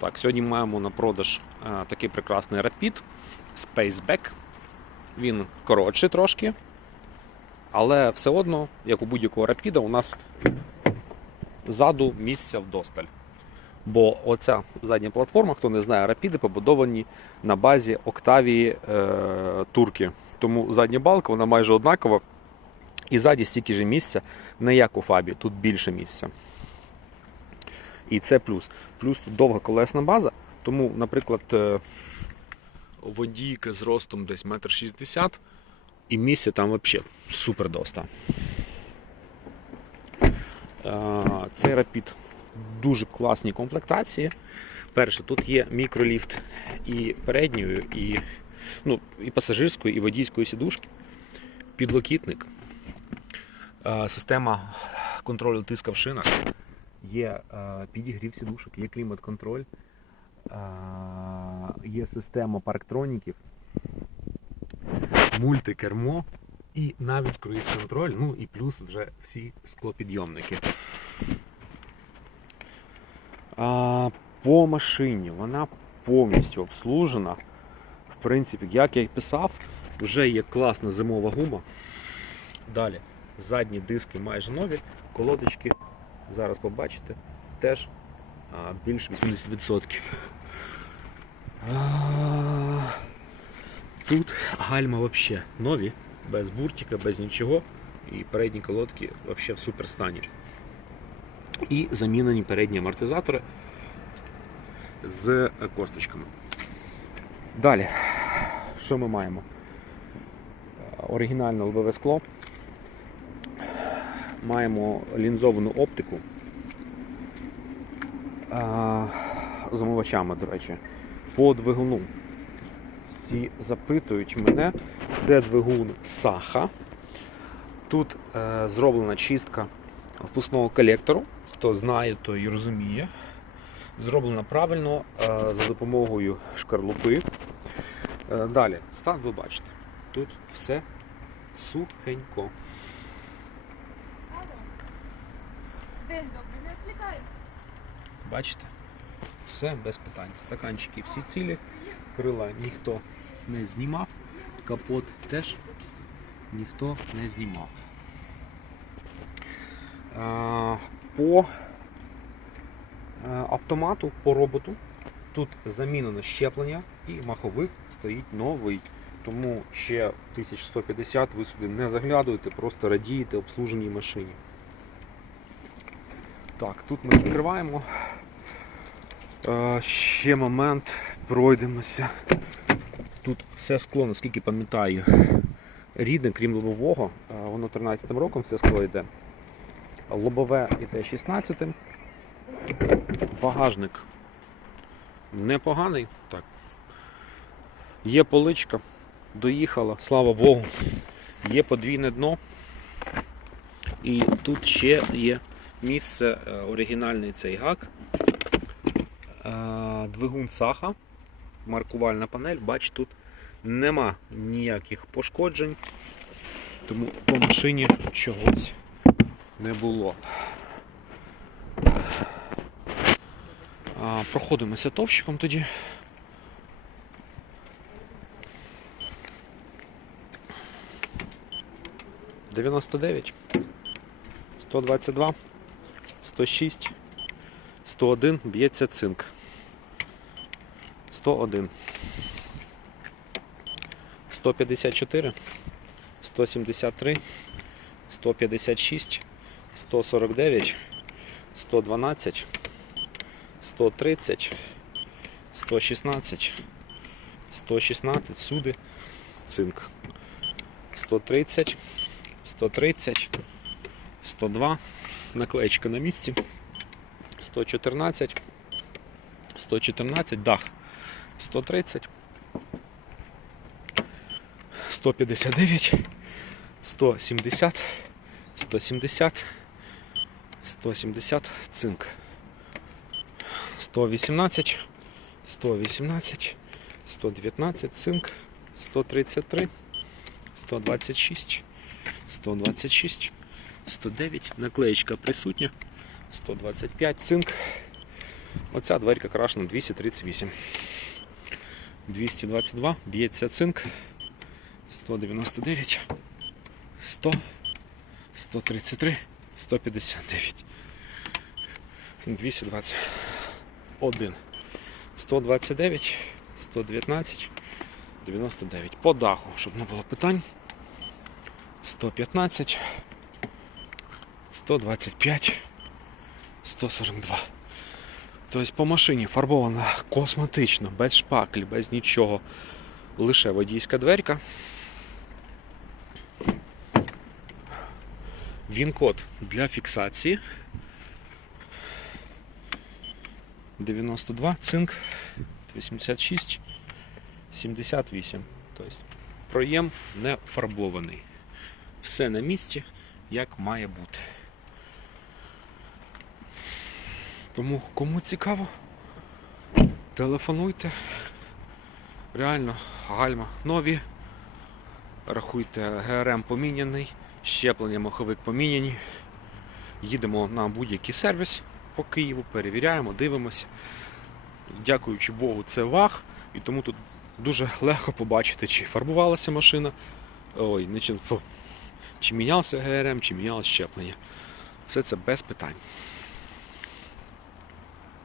Так, сьогодні маємо на продаж е, такий прекрасний Rapid Spaceback. Він коротший трошки, але все одно, як у будь-якого Rapid, у нас ззаду місця вдосталь. Бо оця задня платформа, хто не знає, Rapid побудовані на базі Octavia е, турки. Тому задня балка вона майже однакова. І ззаді стільки ж місця, не як у фабі, тут більше місця. І це плюс. Плюс тут довга колесна база, тому, наприклад, е, водійка з ростом десь 1,60 м, і місця там взагалі супер доста. Е, Цей рапід дуже класні комплектації. Перше, тут є мікроліфт і передньої, і, ну, і пасажирської, і водійської сідушки, підлокітник, е, система контролю тиска в шинах, є е, підігрів сідушок, є клімат-контроль, е, є система парктроніків, мультикермо і навіть круїз-контроль, ну і плюс вже всі склопідйомники. По машині вона повністю обслужена. В принципі, як я і писав, вже є класна зимова гума. Далі задні диски майже нові, колодочки, зараз побачите, теж а, більше 80%. Тут гальма взагалі нові, без буртика, без нічого. І передні колодки взагалі в супер стані. І замінені передні амортизатори з косточками. Далі, що ми маємо? Оригінальне лобове скло. Маємо лінзовану оптику з омивачами, до речі, по двигуну. Всі запитують мене, це двигун Саха. Тут е, зроблена чистка впускного колектору. Хто знає, той і розуміє. Зроблена правильно е, за допомогою шкарлупи. Е, далі, стан ви бачите. Тут все сухенько. День добрий, не відвлікай. Бачите? Все без питань. Стаканчики всі цілі, крила ніхто не знімав, капот теж ніхто не знімав. По е, автомату, по роботу тут замінено щеплення і маховик стоїть новий. Тому ще 1150 ви сюди не заглядуєте, просто радієте обслуженій машині. Так, тут ми відкриваємо. Е, ще момент, пройдемося. Тут все скло, наскільки пам'ятаю, рідне, крім лобового. Е, Воно 13 роком все скло йде. Лобове йде 16 -м. Багажник непоганий. Так. Є поличка, доїхала, слава Богу. Є подвійне дно. І тут ще є місце е, оригінальний цей гак. Е, Двигун Саха, маркувальна панель, бач, тут нема ніяких пошкоджень, тому по машині чогось не було. Проходимося товщиком тоді. Дев'яносто дев'ять, сто двадцять два, сто шість, сто один б'ється цинк. 101, 154, 173, 156, 149, 112, 130, 116, 116, всюди цинк. 130, 130, 102, наклеечка на місці, 114, 114, дах. 130, 159, 170, 170, 170, цинк. 118, 118, 119, цинк, 133, 126, 126, 109, наклеєчка присутня, 125, цинк, Оця дверка крашена 238. 222, б'ється цинк. 199, 100, 133, 159, 221, 129, 119, 99. По даху, щоб не було питань. 115, 125, 142. Тобто по машині фарбована косметично, без шпакль, без нічого. Лише водійська дверка. Він-код для фіксації. 92, цинк, 86, 78. Тобто проєм не фарбований. Все на місці, як має бути. Тому кому цікаво, телефонуйте. Реально, гальма нові. Рахуйте, ГРМ поміняний, щеплення маховик поміняні. Їдемо на будь-який сервіс по Києву, перевіряємо, дивимося. Дякуючи Богу, це ваг, і тому тут дуже легко побачити, чи фарбувалася машина, ой, не чи, чи мінявся ГРМ, чи мінялося щеплення. Все це без питань.